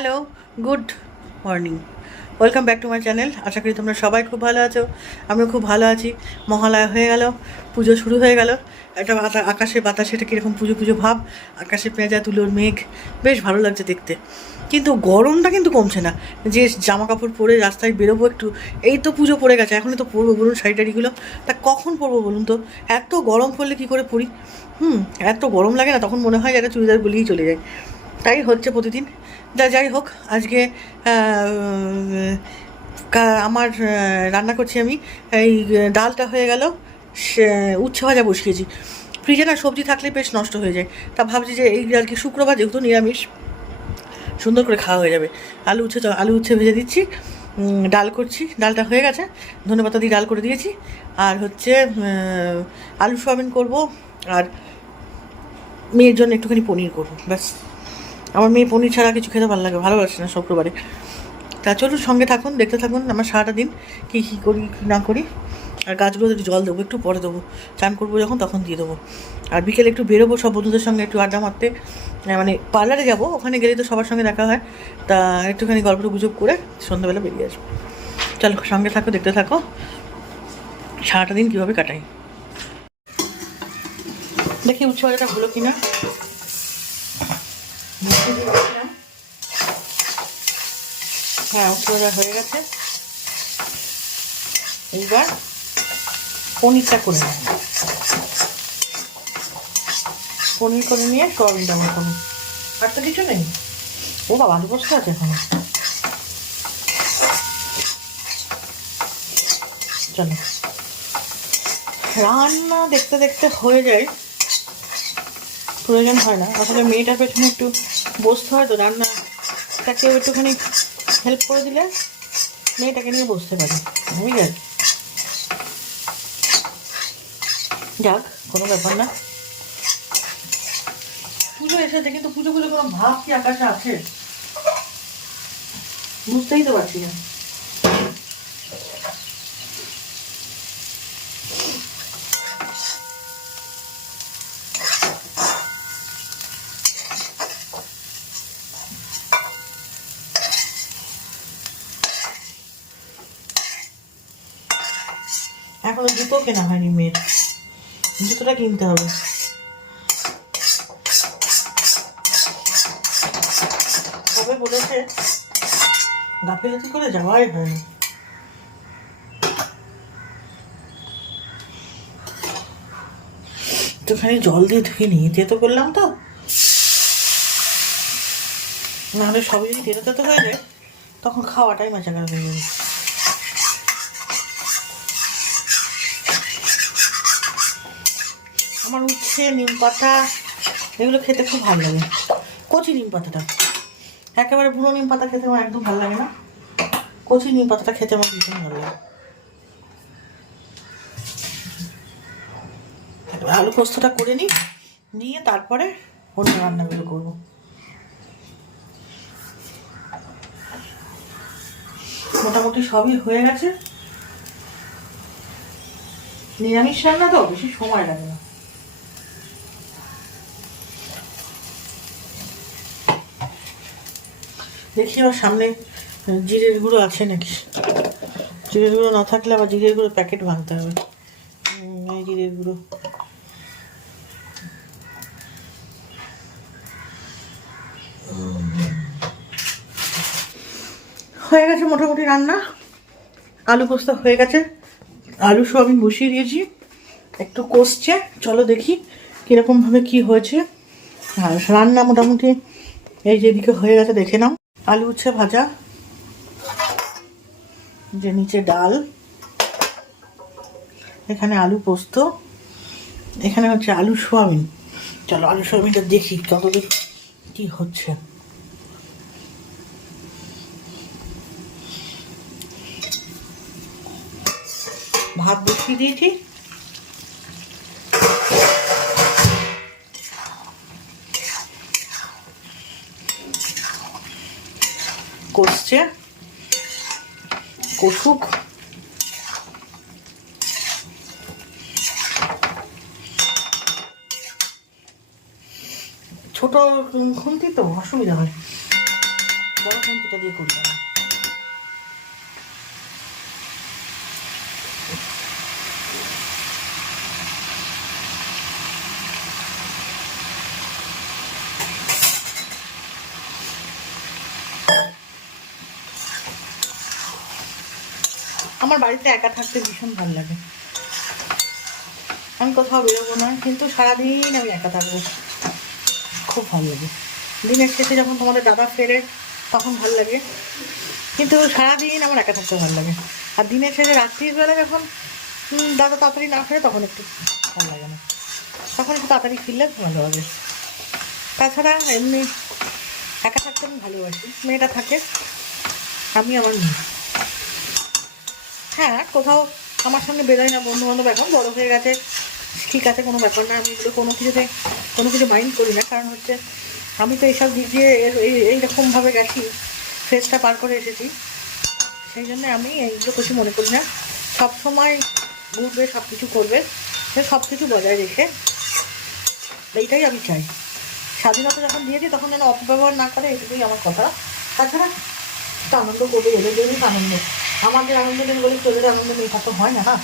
Hello good morning welcome back to my channel আশা করি তোমরা সবাই খুব ভালো আছো। আমিও খুব ভালো আছি। মহালয়া হয়ে গেল, পুজো শুরু হয়ে গেল। একটা আকাশে বাতাসে এটা কীরকম পুজো পুজো ভাব। আকাশে পেঁজা তুলোর মেঘ, বেশ ভালো লাগছে দেখতে। কিন্তু গরমটা কিন্তু কমছে না। যে জামা কাপড় পরে রাস্তায় বেরোবো একটু, এই তো পুজো পড়ে গেছে। এখনই তো পরবো বলুন শাড়ি টাড়িগুলো তা কখন পরবো বলুন তো? এত গরম পড়লে কী করে পরি? হুম, এত গরম লাগে না, তখন মনে হয় একটা চুড়িদার বলেই চলে যায়। তাই হচ্ছে প্রতিদিন। যা যাই হোক, আজকে আমার রান্না করছি আমি। এই, ডালটা হয়ে গেল, সে- উচ্ছে ভাজা বসিয়েছি। ফ্রিজে না সবজি থাকলে বেশ নষ্ট হয়ে যায়। তা ভাবছি যে এই আর কি শুক্রবার যেহেতু নিরামিষ, সুন্দর করে খাওয়া হয়ে যাবে। আলু উচ্ছে আলু উচ্ছে ভেজে দিচ্ছি ডাল করছি, ডালটা হয়ে গেছে। ধনে পাতা দিয়ে ডাল করে দিয়েছি। আর হচ্ছে আলু সোয়াবিন করব, আর মেয়ের জন্য একটুখানি পনির করব, ব্যাস। আমার মেয়ে পনির ছাড়া কিছু খেতে ভালো লাগে, ভালোবাসে না শুক্রবারে। তা চলুন সঙ্গে থাকুন, দেখতে থাকুন আমার সারাটা দিন, কী কী করি, কী না করি। আর গাছগুলোতে একটু জল দেবো, একটু পরে দেবো। চান করব যখন, তখন দিয়ে দেবো। আর বিকেলে একটু বেরোবো সব বন্ধুদের সঙ্গে, একটু আড্ডা মারতে। মানে পার্লারে যাব, ওখানে গেলে তো সবার সঙ্গে দেখা হয়। তা একটুখানি গল্প গুজব করে সন্ধ্যাবেলা বেরিয়ে আসব। চলো, সঙ্গে থাকো, দেখতে থাকো। সারাটা দিন কীভাবে কাটাই। দেখি উচ্চ বাজারটা হলো কিনা। মিষ্টি দিয়ে দিলাম। হ্যাঁ উচ্চ হয়ে গেছে। এইবার পনিরটা করে নেব। পনির করে নিয়ে সোয়াবিন ব্যবহার করুন আর তো কিছু নেই। ও বাবা, আলু পোস্ত আছে এখন। চলো। রান্না দেখতে দেখতে হয়ে যায়। প্রয়োজন হয় না। আসলে মেয়েটার পেছনে একটু বসতে হয় তো রান্না তাকেও একটুখানি হেল্প করে দিলে মেয়েটাকে নিয়ে বসতে পারে যাক যাক, কোনো ব্যাপার না। পুজো এসেছে, কিন্তু পুজো পুজো কোনো ভাব কি আকাশে আছে? বুঝতেই তো পারছি না। এখনও জুতো কেনা হয়নি মেয়ের। জুতোটা কিনতে হবে। কবে বলেছে গাফিলতি করে যাওয়াই হয়নি। একটুখানি জল দিয়ে ধুয়ে নিয়ে যেতে করলাম তো। নাহলে সবই যদি তেতো তেতো হয়ে যায়, তখন খাওয়াটাই মাচাকার হয়ে যাবে আমার উচ্ছে নিম পাতা, এগুলো খেতে খুব ভালো লাগে। কচি নিম পাতাটা। একেবারে বুড়ো নিম পাতা খেতে আমার একদম ভালো লাগে না। কচি নিম পাতাটা খেতে আমার ভীষণ ভালো লাগে। আলু পোস্তটা করে নিই, নিয়ে তারপরে অন্য রান্নাগুলো করব। মোটামুটি সবই হয়ে গেছে। নিরামিষ রান্না তো, বেশি সময় লাগে না। দেখি আমার সামনে জিরের গুঁড়ো আছে নাকি? জিরের গুঁড়ো না থাকলে আবার জিরের গুঁড়ো প্যাকেট ভাঙতে হবে। জিরের গুঁড়ো। হয়ে গেছে মোটামুটি রান্না। আলু পোস্ত হয়ে গেছে। আলু সব আমি বসিয়ে দিয়েছি। একটু কষছে। চলো দেখি কীরকমভাবে কি হয়েছে। আর রান্না মোটামুটি এই যেদিকে হয়ে গেছে, দেখে নাও। আলু উচ্ছে ভাজা, যে নিচে ডাল, এখানে আলু পোস্ত, এখানে হচ্ছে আলু সোয়াবিন। চলো আলু সোয়াবিনটা দেখি কতদূর কি হচ্ছে। ভাত বসিয়ে দিয়েছি। কষছে কষুক ছোট খুন্তি তো অসুবিধা হয়। বড় খুন্তিটা দিয়ে করি। আমার বাড়িতে একা থাকতে ভীষণ ভালো লাগে। আমি কোথাও বেরোবো না, কিন্তু সারাদিন আমি একা থাকব। খুব ভালো লাগে। দিনের শেষে যখন তোমাদের দাদা ফেরে, তখন ভালো লাগে। কিন্তু সারাদিন আমার একা থাকতে ভালো লাগে। আর দিনের শেষে রাত্রির বেলা যখন দাদা তাড়াতাড়ি না ফেরে, তখন একটু ভালো লাগে না তখন একটু তাড়াতাড়ি ফিরলে ভালো হবে তাছাড়া এমনি একা থাকতে আমি ভালোবাসি। মেয়েটা থাকে, আমি আমার মেয়ে। হ্যাঁ কোথাও আমার সঙ্গে বেরোয় না বন্ধু বান্ধব এখন বড় হয়ে গেছে। ঠিক আছে, কোনো ব্যাপার না, আমি এগুলো কোনো কিছুতে, কোনো কিছু মাইন্ড করি না। কারণ হচ্ছে, আমি তো এইসব দিক এই, এইরকমভাবে গেছি ফেসটা পার করে এসেছি। সেই জন্য আমি এইগুলো কিছু মনে করি না। সব সময় ঘুরবে, সব কিছু করবে, সে সব কিছু বজায় রেখে এইটাই আমি চাই। স্বাধীনতা যখন দিয়েছি, তখন যেন অপব্যবহার না করে, এটুকুই আমার কথা। তাছাড়া আনন্দ করবে, এদের জন্যই আনন্দ। আমাদের আনন্দ নেই বলে তোদের আনন্দ নেই তা তো হয় না না?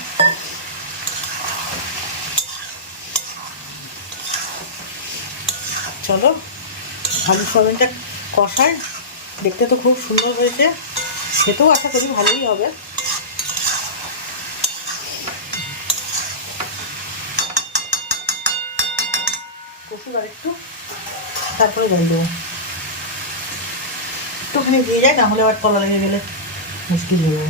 চলো আলু সয়াবিনটা কষায় দেখতে তো খুব সুন্দর হয়েছে। খেতেও আশা করি ভালোই হবে। একটু তারপরে জল দেবো। একটুখানি দিয়ে যায়, না হলে আবার তলা লেগে গেলে। মুশকিল হয়ে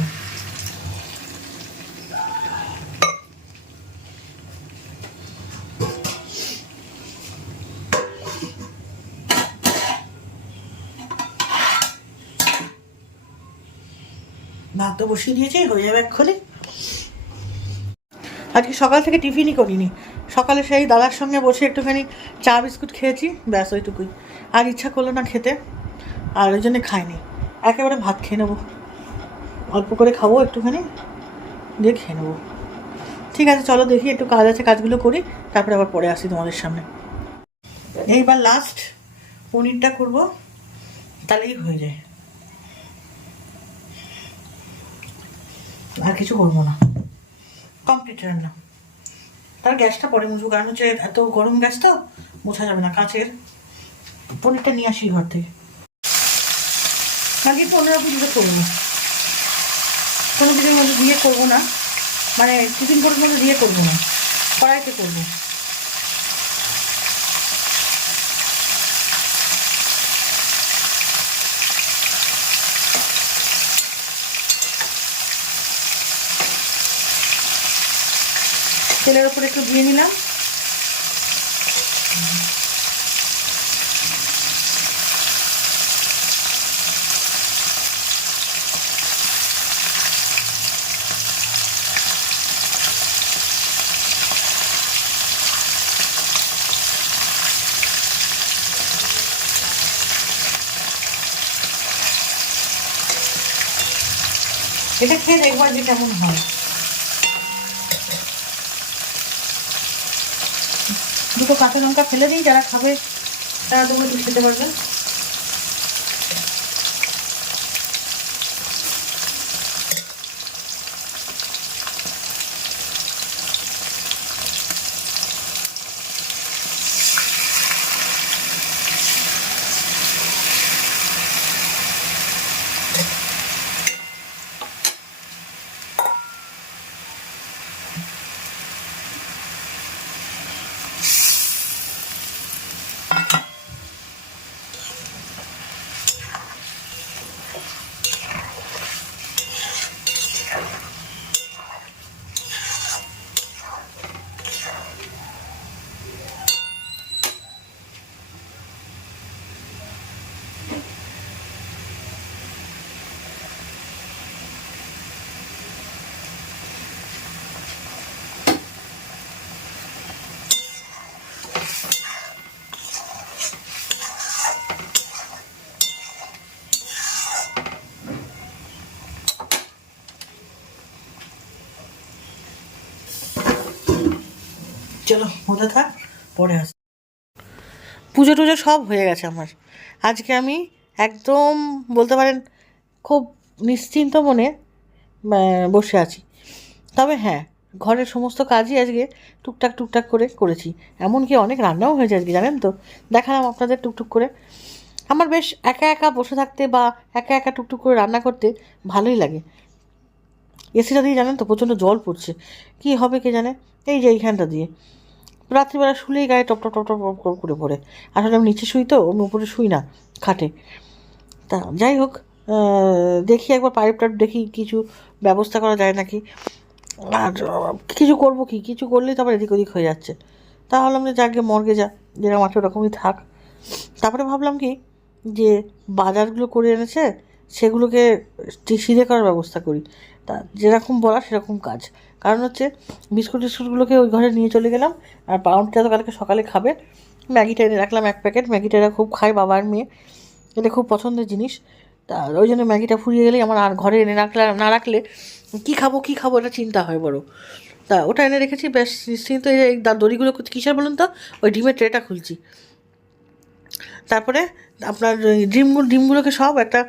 ভাত তো বসিয়ে দিয়েছি হয়ে যাবে এক্ষুনি আজকে সকাল থেকে টিফিনই করিনি। সকালে সেই দাদার সঙ্গে বসে একটুখানি চা বিস্কুট খেয়েছি, ব্যাস ওইটুকুই। আর ইচ্ছা করল না খেতে, আর ওই জন্য খাইনি। একেবারে ভাত খেয়ে নেব। অল্প করে খাব, একটুখানি দিয়ে খেয়ে নেব। ঠিক আছে, চলো দেখি একটু কাজ আছে, কাজগুলো করি, তারপরে আবার পরে আসি তোমাদের সামনে। এইবার লাস্ট পনিরটা করব, তাহলেই হয়ে যায়। আর কিছু করব না। কমপ্লিট রান্না। তার গ্যাসটা পরে মুছবো, কারণ হচ্ছে এত গরম গ্যাস তো, মোছা যাবে না, কাঁচের। পনিরটা নিয়ে আসি ঘর থেকে। আগে পনেরো পিসে করব। কোনো কিছুর মধ্যে দিয়ে করব না। মানে টিফিন পরের মধ্যে দিয়ে করব না। কড়াইতে করব। তেলের ওপরে একটু দিয়ে নিলাম। এটা খেয়ে দেখবার যে কেমন হয়। দুটো কাঁচা লঙ্কা ফেলে দিই যারা খাবে তারা দুটো খেতে পারবেন। চলো, মজা থাক, পরে আস পুজো টুজো সব হয়ে গেছে আমার। আজকে আমি একদম বলতে পারেন খুব নিশ্চিন্ত মনে বসে আছি। তবে হ্যাঁ ঘরের সমস্ত কাজই আজকে টুকটাক টুকটাক করে করেছি। এমনকি অনেক রান্নাও হয়েছে আজকে, জানেন তো? দেখালাম আপনাদের টুকটুক করে। আমার বেশ একা একা বসে থাকতে বা একা একা টুকটুক করে রান্না করতে ভালোই লাগে। এসিটা দিয়ে জানেন তো প্রচণ্ড জল পড়ছে। কি হবে কে জানে? এই যে এইখানটা দিয়ে। রাত্রিবেলা শুলেই গায়ে টপ টপ টপ টপ করে পড়ে। আসলে আমি নিচে শুই তো, আমি উপরে শুই না, খাটে। তা যাই হোক দেখি একবার পাইপ টাইপ, দেখি কিছু ব্যবস্থা করা যায় নাকি। আর, কিছু করব কি? কিছু করলেই তারপর এদিক ওদিক হয়ে যাচ্ছে। তাহলে আমি যাকে মর্গে যা, যেরকম আছে ওরকমই থাক। তারপরে ভাবলাম কি, যে বাজারগুলো করে এনেছে সেগুলোকে সিধে করার ব্যবস্থা করি। তা যেরকম বলা সেরকম কাজ। কারণ হচ্ছে বিস্কুট টিস্কুটগুলোকে ওই ঘরে নিয়ে চলে গেলাম, আর পাউন্ডটা তো কালকে সকালে খাবে। ম্যাগিটা এনে রাখলাম এক প্যাকেট। ম্যাগিটা এরা খুব খায়, বাবার মেয়ে। এটা খুব পছন্দের জিনিস। তা ওই জন্য ম্যাগিটা ফুরিয়ে গেলেই আমার আর ঘরে এনে রাখলে, না রাখলে কী খাব কী খাব এটা চিন্তা হয় বড়। তা ওটা এনে রেখেছি, বেশ নিশ্চিন্ত এই দড়িগুলো কিসের বলুন তো? ওই ডিমের ট্রেটা খুলছি। তারপরে আপনার ডিমগুলো ডিমগুলোকে সব একটা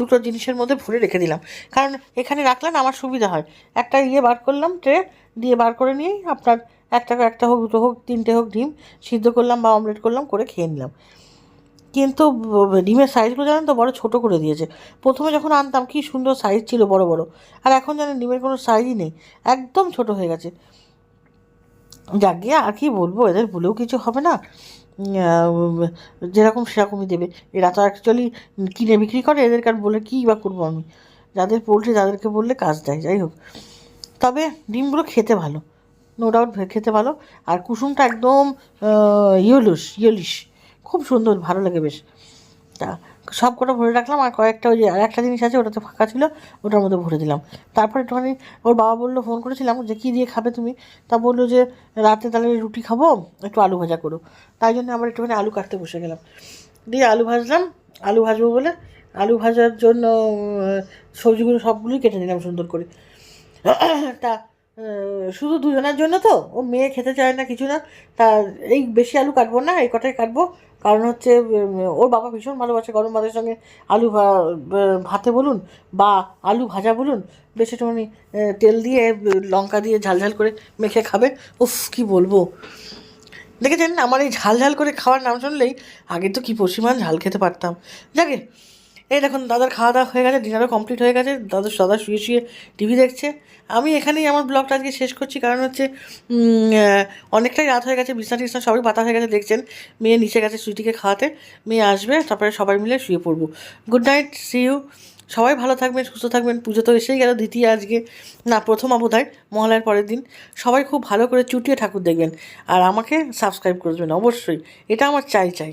দুটো জিনিসের মধ্যে ভরে রেখে দিলাম। কারণ এখানে রাখলে না আমার সুবিধা হয়। একটা ইয়ে বার করলাম ট্রে, দিয়ে বার করে নিয়েই আপনার একটা একটা হোক, দুটো হোক, তিনটে হোক, ডিম সিদ্ধ করলাম বা অমলেট করলাম, করে খেয়ে নিলাম। কিন্তু ডিমের সাইজগুলো জানেন তো বড় ছোট করে দিয়েছে। প্রথমে যখন আনতাম কি সুন্দর সাইজ ছিল বড় বড়। আর এখন জানেন ডিমের কোনো সাইজই নেই, একদম ছোট হয়ে গেছে। যাক গিয়ে আর কি বলব, এদের বলেও কিছু হবে না। যেরকম সেরকমই দেবে। এরা তো অ্যাকচুয়ালি কিনে বিক্রি করে, এদেরকে আর বলে কী বা করব আমি? যাদের পোলট্রি তাদেরকে বললে কাজ দেয়, যাই হোক। তবে ডিমগুলো খেতে ভালো নো ডাউট খেতে ভালো। আর কুসুমটা একদম ইয়েলুস ইয়েলিশ। খুব সুন্দর, ভালো লাগে বেশ। তা সব কটা ভরে রাখলাম আর কয়েকটা ওই যে একটা জিনিস আছে, ওটাতে ফাঁকা ছিল, ওটার মধ্যে ভরে দিলাম। তারপর একটুখানি ওর বাবা বলল ফোন করেছিলাম যে, কী দিয়ে খাবে তুমি? তা বলল যে, রাতে তাহলে রুটি খাব, একটু আলু ভাজা করো। তাই জন্য আবার একটুখানি আলু কাটতে বসে গেলাম। দিয়ে আলু ভাজলাম, আলু ভাজবো বলে আলু ভাজার জন্য সবজিগুলো সবগুলোই কেটে নিলাম সুন্দর করে। তা শুধু দুজনের জন্য তো? ও মেয়ে খেতে চায় না কিছু না। তা এই বেশি আলু কাটবো না, এই কটাই কাটবো। কারণ হচ্ছে ওর বাবা ভীষণ ভালোবাসে গরম ভাতের সঙ্গে আলু ভাতে বলুন বা আলু ভাজা বলুন। বেশ একটুখানি তেল দিয়ে, লঙ্কা দিয়ে ঝাল ঝাল করে মেখে খাবে। উফ, কি বলব? দেখেছেন আমার এই ঝাল ঝাল করে খাওয়ার নাম শুনলেই আগে তো কী পরিমাণ ঝাল খেতে পারতাম। যাকে এই দেখুন, দাদার খাওয়া দাওয়া হয়ে গেছে ডিনারও কমপ্লিট হয়ে গেছে, দাদা দাদা শুয়ে শুয়ে টিভি দেখছে। আমি এখানেই আমার ব্লগটা আজকে শেষ করছি, কারণ হচ্ছে অনেকটাই রাত হয়ে গেছে, বিছনা টিছনা সবই পাতা হয়ে গেছে, দেখছেন, মেয়ে নিচে গেছে সুইটিকে খাওয়াতে, মেয়ে আসবে, তারপরে সবাই মিলে শুয়ে পড়ব। গুড নাইট সি ইউ সবাই ভালো থাকবেন, সুস্থ থাকবেন, পুজো তো এসেই গেল দ্বিতীয় আজকে। না, প্রথম বোধ হয় মহালয়ার পরের দিন। সবাই খুব ভালো করে চুটিয়ে ঠাকুর দেখবেন, আর আমাকে সাবস্ক্রাইব করে দেবেন, অবশ্যই। এটা আমার চাই চাই।